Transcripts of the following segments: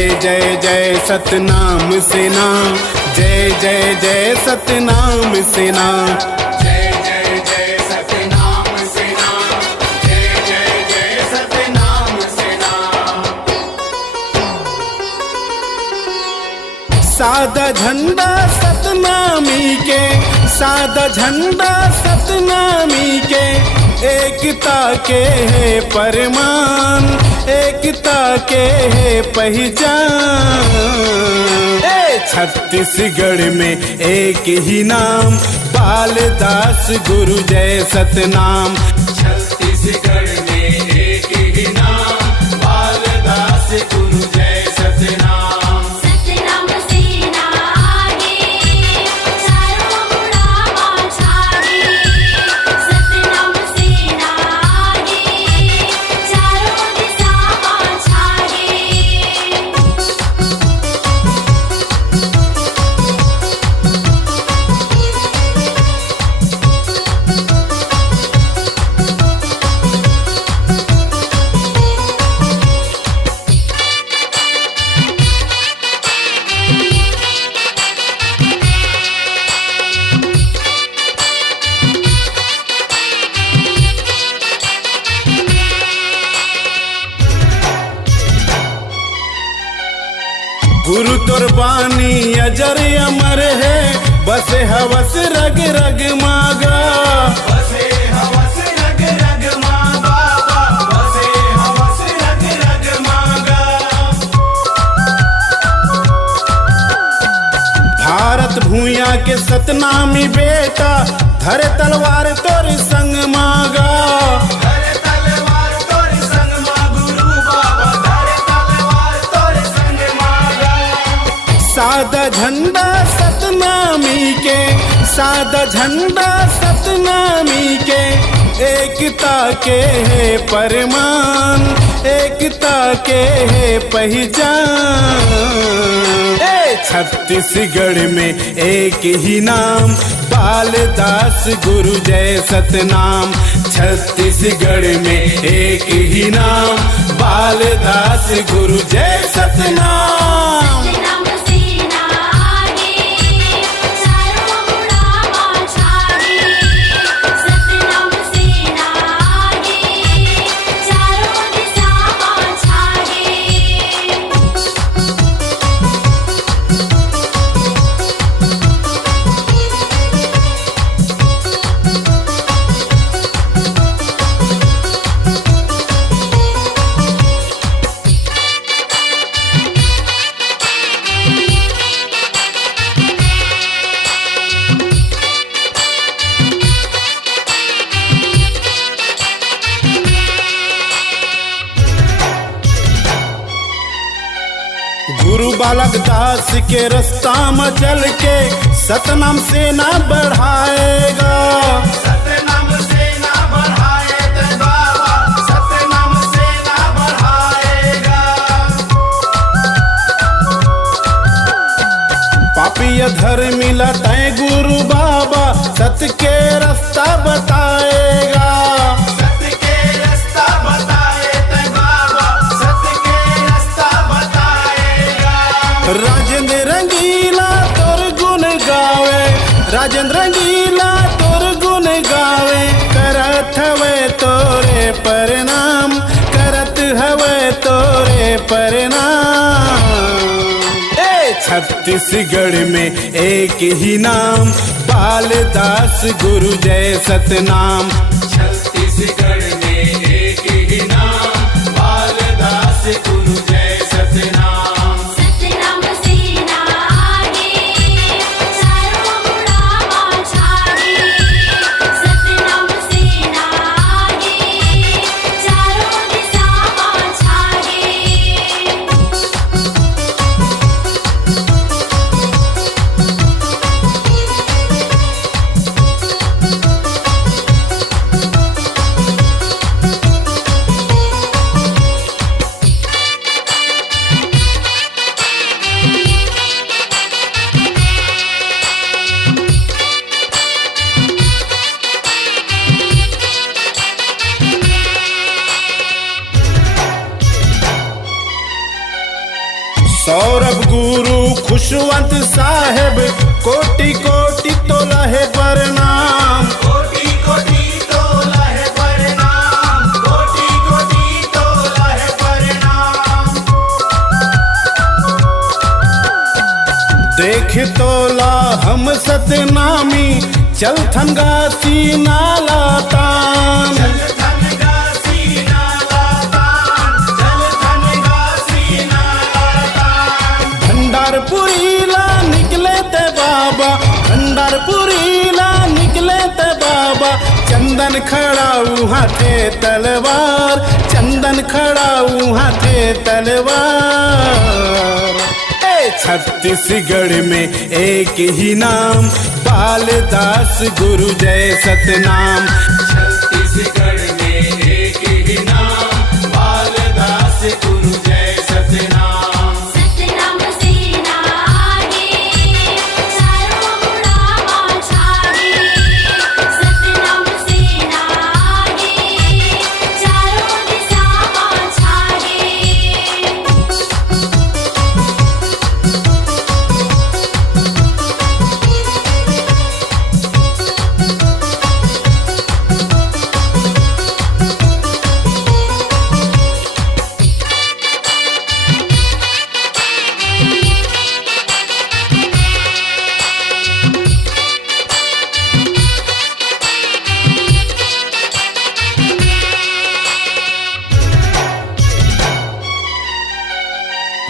जय जय जय सतनाम से नाम, जय जय जय सतनाम से नाम, जय जय जय सतनाम से नाम, जय जय जय सतनाम से नाम। सादा झंडा सतनामी के, सादा झंडा सतनामी के, एकता के है परमान, एकता के है पहचान। छत्तीसगढ़ में एक ही नाम, बालदास गुरु जय सतनाम। छत्तीसगढ़ में एक ही नाम, बालदास गुरु जय सतनाम। गुरु तुरबानी अजर अमर है, बसे हवस रग रग मागा, बसे हवस रग रग मागा, बसे हवस रग रग मागा। भारत भूया के सतनामी बेटा, धर तलवार तोर संग मागा, सादा झंडा सतनामी के, सादा झंडा सतनामी के, एकता के है परमान, एकता के है पहचान। छत्तीसगढ़ में एक ही नाम, बालदास गुरु जय सतनाम। छत्तीसगढ़ में एक ही नाम, बालदास गुरु जय सतनाम। गुरु बालक दास के रास्ता में चल के सतनाम सेना बढ़ाएगा, सतनाम सेना बढ़ाएगा, सतनाम सेना बढ़ाएगा। पापी धर्मी लताए गुरु बाबा सत्य के रास्ता बताएगा, राजेंद्र रंगीला तोर गुण गावे, राजेंद्र रंगीला तोर गुण गावे, करत हवे तोरे प्रणाम, करत हवे तोरे प्रणाम। छत्तीसगढ़ में एक ही नाम, बालदास गुरु जय सतनाम। छत्तीसगढ़ में एक ही नाम, बालदास गुरु जय सतनाम। सौरभ गुरु खुशवंत साहेब कोटि कोटि तोला है प्रणाम, कोटि कोटि तोला है प्रणाम, कोटि कोटि तोला है प्रणाम। देख तोला हम सतनामी चल थनगासी नाला तान, चल थनगासी नाला तान, चल थनगासी नाला तान। भंडारपुरीला निकले ते बाबा, भंडारपुरीला निकले ते बाबा, चंदन खड़ाऊ हाथे तलवार, चंदन खड़ाऊ हाथे तलवार। छत्तीसगढ़ में एक ही नाम बालदास गुरु जय सतनाम, छत्तीसगढ़ में एक ही नाम बालदास गुरु जय सतनाम। सतनाम सेना आगे चारों मुड़ावा छागे, सतनाम सेना आगे चारों दिशावा छागे।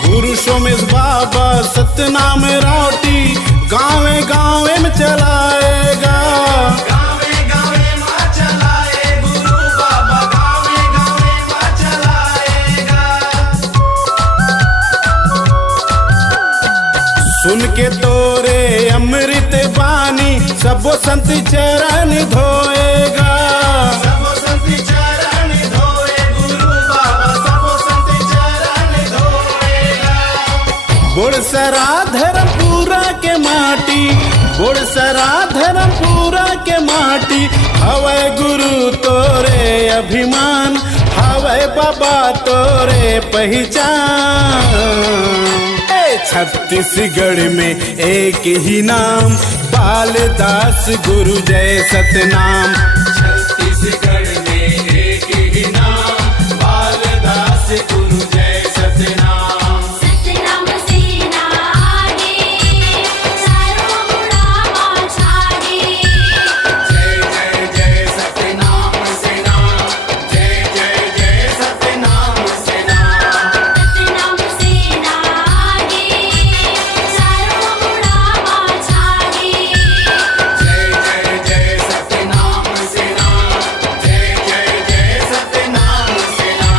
गुरु सोमेश बाबा सतनाम राउटी गाँवे गाँवे में चलाएगा, गावे गावे माँ चलाए गुरु बाबा, गावे गावे माँ चलाएगा। सुन के तोरे अमृत बानी सबो संत चरण धोएगा, सबो संत चरण धोए गुरु बाबा, सबो संत चरण धोएगा। बुड़सरा धर्मपुरा के माटी, बुड़सरा धर्मपुरा के माटी, हवै गुरु तोरे अभिमान, हवै बाबा तोरे पहचान। छत्तीसगढ़ में एक ही नाम बालदास गुरु जय सतनाम, छत्तीसगढ़ में एक ही नाम बालदास गुरु जय सतनाम। सतनाम सेना आगे चारों मुड़ावा छागे, जय जय जय सतनाम सेना, जय जय जय सतनाम सेना। सतनाम सेना आगे चारों मुड़ावा छागे। जय जय जय सतनाम सेना, जय जय जय सतनाम सेना।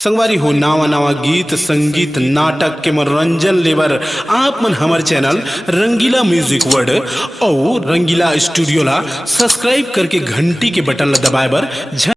संगवारी हो नावा नावा गीत संगीत नाटक के मनोरंजन लेबर आप मन हमारे चैनल रंगीला म्यूजिक वर्ल्ड और रंगीला स्टूडियो ला सब्सक्राइब करके घंटी के बटन ला दबाए बर